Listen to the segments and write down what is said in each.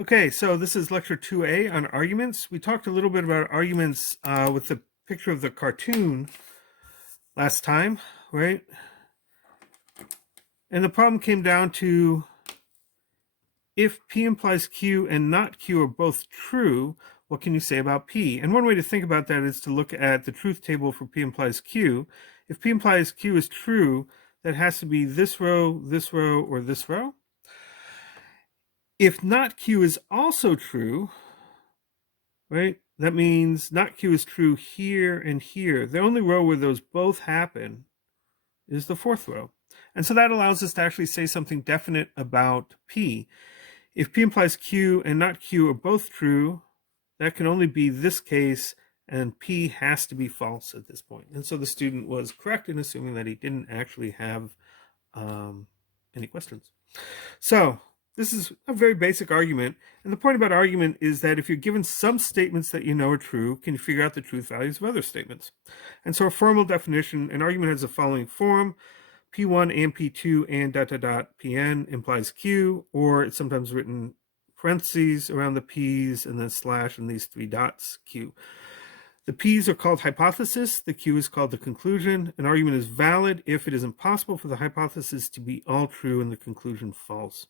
Okay, so this is lecture 2A on arguments. We talked a little bit about arguments with the picture of the cartoon last time, right? And the problem came down to if P implies Q and not Q are both true, what can you say about P? And one way to think about that is to look at the truth table for P implies Q. If P implies Q is true, that has to be this row, or this row. If not Q is also true, right? That means not Q is true here and here. The only row where those both happen is the fourth row. And so that allows us to actually say something definite about P. If P implies Q and not Q are both true, that can only be this case, and P has to be false at this point. And so the student was correct in assuming that he didn't actually have any questions. So this is a very basic argument. And the point about argument is that if you're given some statements that you know are true, can you figure out the truth values of other statements? And so a formal definition, an argument has the following form: P1 and P2 and ... Pn implies Q, or it's sometimes written parentheses around the P's and then slash and these three dots, Q. The P's are called hypothesis, the Q is called the conclusion. An argument is valid if it is impossible for the hypothesis to be all true and the conclusion false.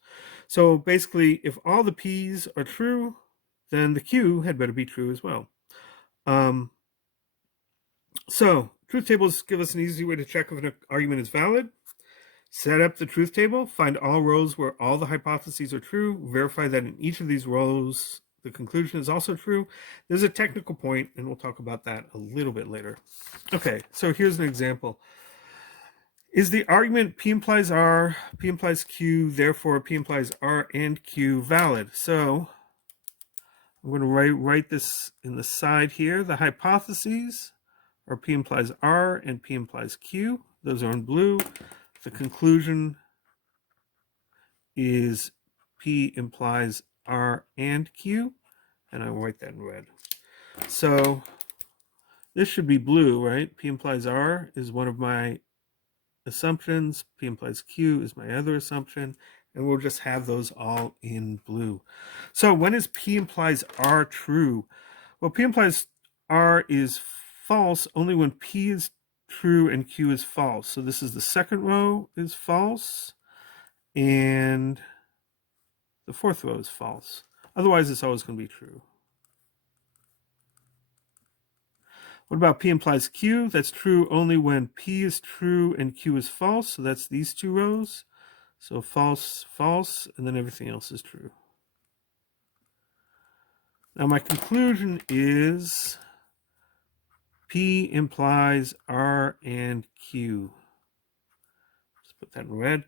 So basically, if all the P's are true, then the Q had better be true as well. So truth tables give us an easy way to check if an argument is valid. Set up the truth table, find all rows where all the hypotheses are true, verify that in each of these rows the conclusion is also true. There's a technical point, and we'll talk about that a little bit later. Okay, so here's an example. Is the argument P implies R, P implies Q, therefore P implies R and Q valid? So I'm going to write this in the side here. The hypotheses are P implies R and P implies Q. Those are in blue. The conclusion is P implies R and Q, and I will write that in red. So this should be blue, right? P implies R is one of my assumptions. P implies Q is my other assumption, and we'll just have those all in blue. So when is P implies R true? Well, P implies R is false only when P is true and Q is false. So this is the second row is false, and the fourth row is false. Otherwise, it's always going to be true. What about P implies Q? That's true only when P is true and Q is false. So that's these two rows. So false, false, and then everything else is true. Now my conclusion is P implies R and Q. Let's put that in red.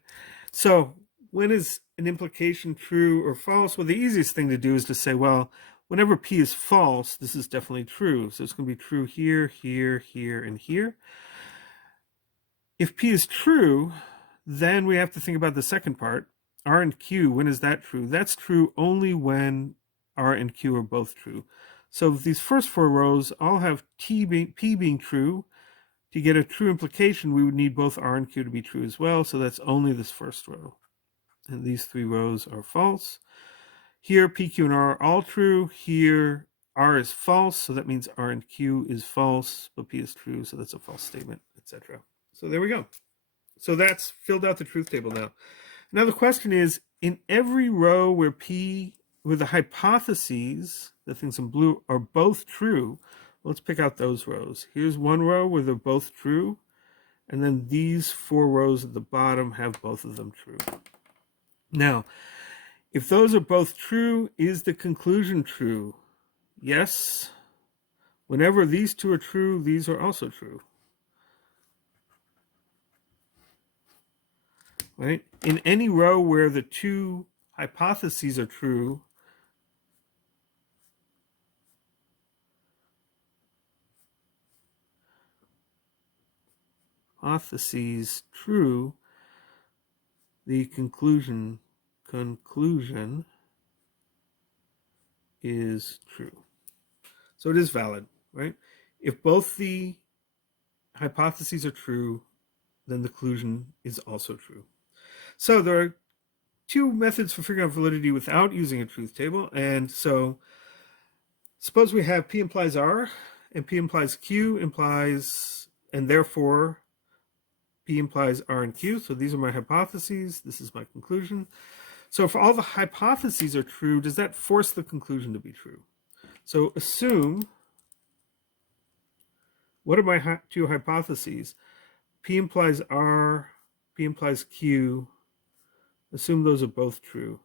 So when is an implication true or false? Well, the easiest thing to do is to say, well, whenever P is false, this is definitely true. So it's going to be true here, here, here, and here. If P is true, then we have to think about the second part. R and Q, when is that true? That's true only when R and Q are both true. So these first four rows all have P being true. To get a true implication, we would need both R and Q to be true as well. So that's only this first row. And these three rows are false. Here, P, Q, and R are all true. Here, R is false, so that means R and Q is false, but P is true, so that's a false statement, etc. So there we go. So that's filled out the truth table now. Now the question is, in every row where the hypotheses, the things in blue, are both true, let's pick out those rows. Here's one row where they're both true, and then these four rows at the bottom have both of them true. Now, if those are both true, is the conclusion true? Yes. Whenever these two are true, these are also true. Right? In any row where the two hypotheses are true, hypotheses true, the conclusion is true. So it is valid, right? If both the hypotheses are true, then the conclusion is also true. So there are two methods for figuring out validity without using a truth table. And so suppose we have P implies R and P implies Q implies, and therefore P implies R and Q. So these are my hypotheses. This is my conclusion. So if all the hypotheses are true, does that force the conclusion to be true? So assume, what are my two hypotheses? P implies R, P implies Q. Assume those are both true.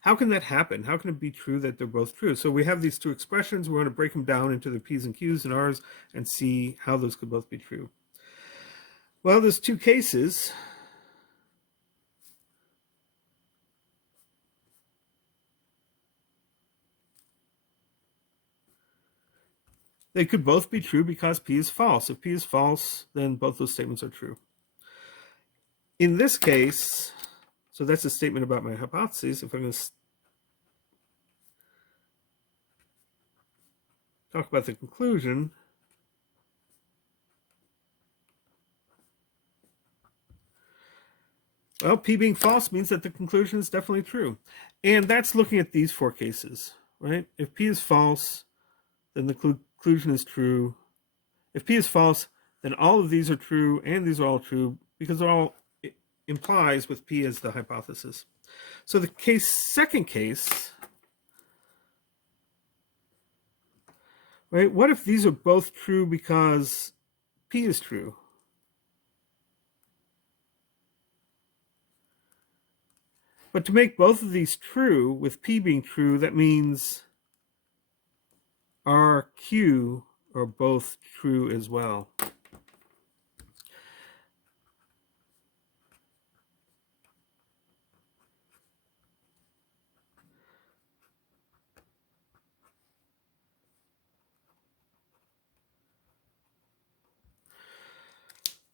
How can that happen? How can it be true that they're both true? So we have these two expressions. We want to break them down into the P's and Q's and R's and see how those could both be true. Well, there's two cases. They could both be true because P is false. If P is false, then both those statements are true. In this case, so that's a statement about my hypotheses. If I'm going to talk about the conclusion, well, P being false means that the conclusion is definitely true. And that's looking at these four cases, right? If P is false, then the conclusion is true. If P is false, then all of these are true and these are all true because they're all implies with P as the hypothesis. So the second case, right? What if these are both true because P is true? But to make both of these true, with P being true, that means R, Q are both true as well.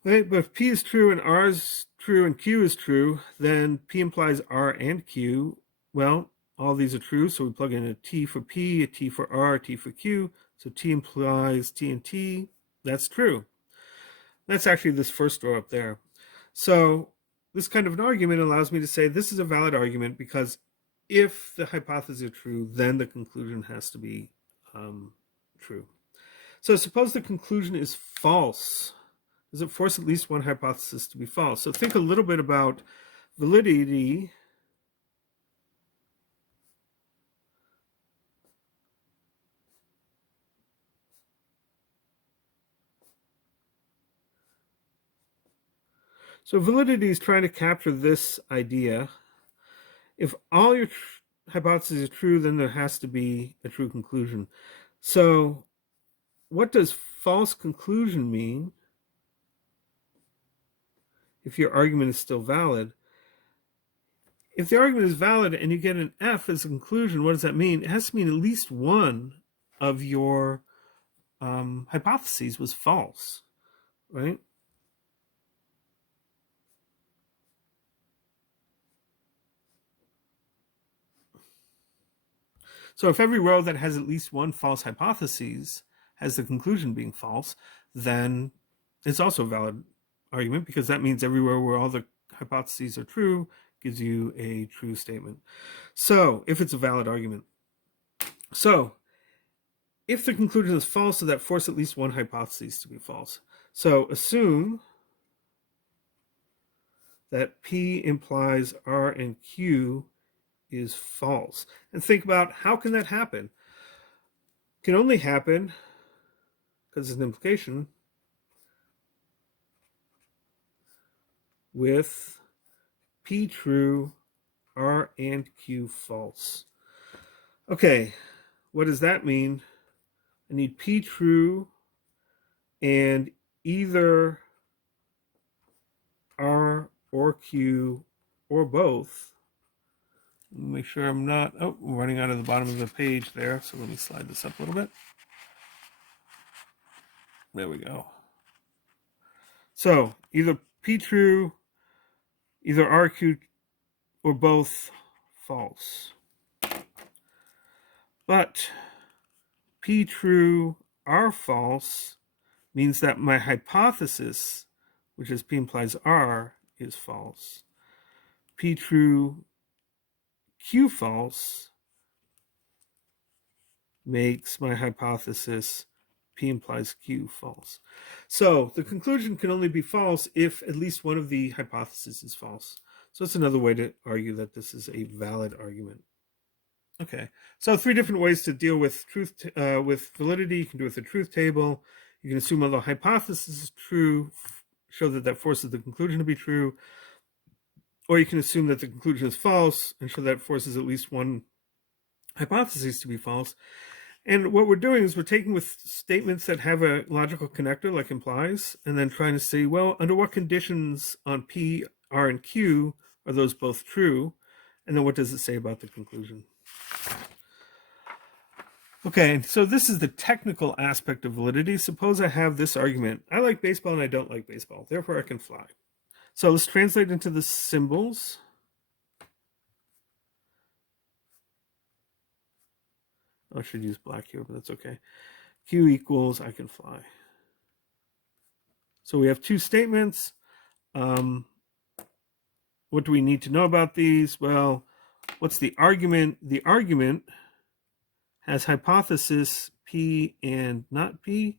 Right, but if P is true and R is true and Q is true, then P implies R and Q. Well, all these are true, so we plug in a T for P, a T for R, a T for Q. So T implies T and T. That's true. That's actually this first row up there. So this kind of an argument allows me to say this is a valid argument because if the hypotheses are true, then the conclusion has to be true. So suppose the conclusion is false. Does it force at least one hypothesis to be false? So think a little bit about validity. So validity is trying to capture this idea. If all your hypotheses are true, then there has to be a true conclusion. So what does false conclusion mean if your argument is still valid? If the argument is valid and you get an F as a conclusion, what does that mean? It has to mean at least one of your hypotheses was false, right? So if every row that has at least one false hypothesis has the conclusion being false, then it's also a valid argument because that means every row where all the hypotheses are true gives you a true statement. So if it's a valid argument. So if the conclusion is false, so that forces at least one hypothesis to be false. So assume that P implies R and Q is false. And think about how can that happen? It can only happen because it's an implication with P true, R and Q false. Okay, what does that mean? I need P true and either R or Q or both. Make sure I'm not, I'm running out of the bottom of the page there, so let me slide this up a little bit. There we go. So either P true, either R, Q, or both false. But P true, R false means that my hypothesis, which is P implies R, is false. P true, Q false makes my hypothesis P implies Q false. So the conclusion can only be false if at least one of the hypotheses is false. So that's another way to argue that this is a valid argument. Okay, so 3 different ways to deal with with validity. You can do it with the truth table. You can assume although hypothesis is true, show that forces the conclusion to be true. Or you can assume that the conclusion is false and show that forces at least one hypothesis to be false. And what we're doing is we're taking with statements that have a logical connector, like implies, and then trying to say, well, under what conditions on P, R, and Q are those both true? And then what does it say about the conclusion? Okay, so this is the technical aspect of validity. Suppose I have this argument. I like baseball and I don't like baseball. Therefore, I can fly. So let's translate into the symbols. I should use black here, but that's okay. Q equals I can fly. So we have 2 statements. What do we need to know about these? Well, what's the argument? The argument has hypothesis P and not P,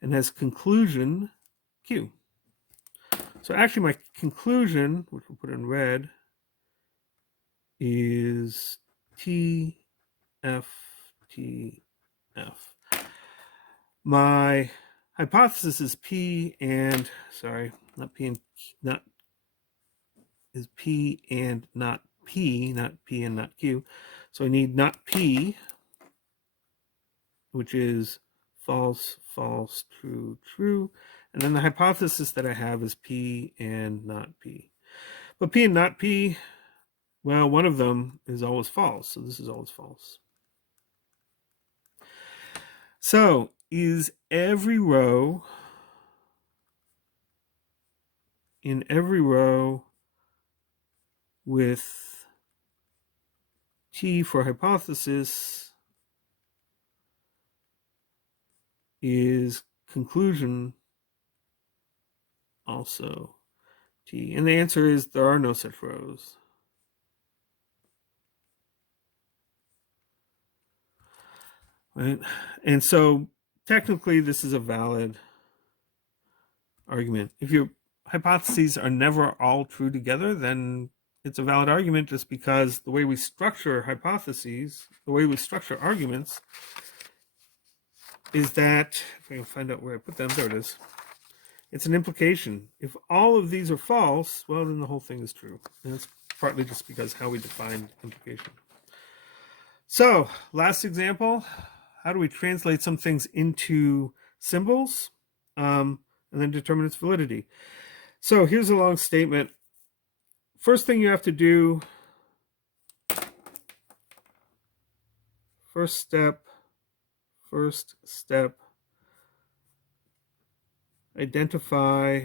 and has conclusion Q. So actually my conclusion, which we'll put in red, is T, F, T, F. My hypothesis is P and, sorry, not P and, not, is P and not P, not P and not Q. So I need not P, which is false, false, true, true. And then the hypothesis that I have is P and not P. But P and not P, well, one of them is always false. So this is always false. So is every row, in every row with T for hypothesis, is conclusion also T? And the answer is there are no such rows. Right? And so technically this is a valid argument. If your hypotheses are never all true together, then it's a valid argument, just because the way we structure hypotheses, the way we structure arguments, is that, if I can find out where I put them, there it is. It's an implication. If all of these are false, well, then the whole thing is true. And it's partly just because how we define implication. So, last example, how do we translate some things into symbols and then determine its validity? So here's a long statement. First thing you have to do, first step, identify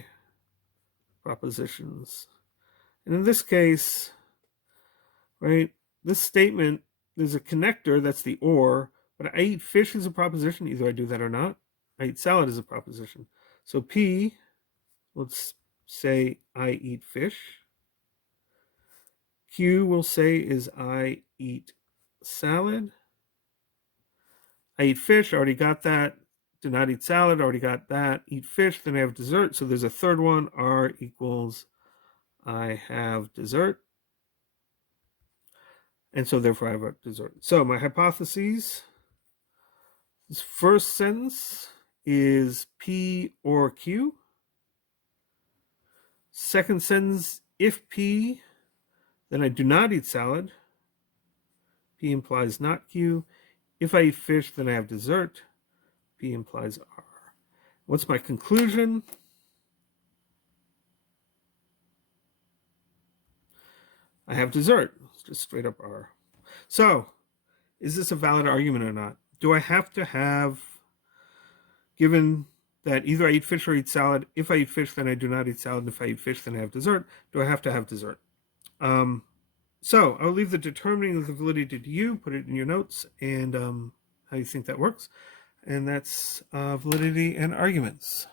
propositions. And in this case, right, this statement, there's a connector, that's the or, but I eat fish is a proposition. Either I do that or not. I eat salad is a proposition. So P, let's say I eat fish. Q will say is I eat salad. I eat fish, already got that. Do not eat salad, already got that. Eat fish, then I have dessert. So there's a third one, R equals I have dessert. And so therefore I have a dessert. So my hypotheses, this first sentence is P or Q. Second sentence, if P, then I do not eat salad. P implies not Q. If I eat fish, then I have dessert. P implies R. What's my conclusion? I have dessert. It's just straight up R. So, is this a valid argument or not? Do I have to have, given that either I eat fish or eat salad, if I eat fish, then I do not eat salad. If I eat fish, then I have dessert. Do I have to have dessert? So I'll leave the determining of the validity to you. Put it in your notes and how you think that works. And that's validity and arguments.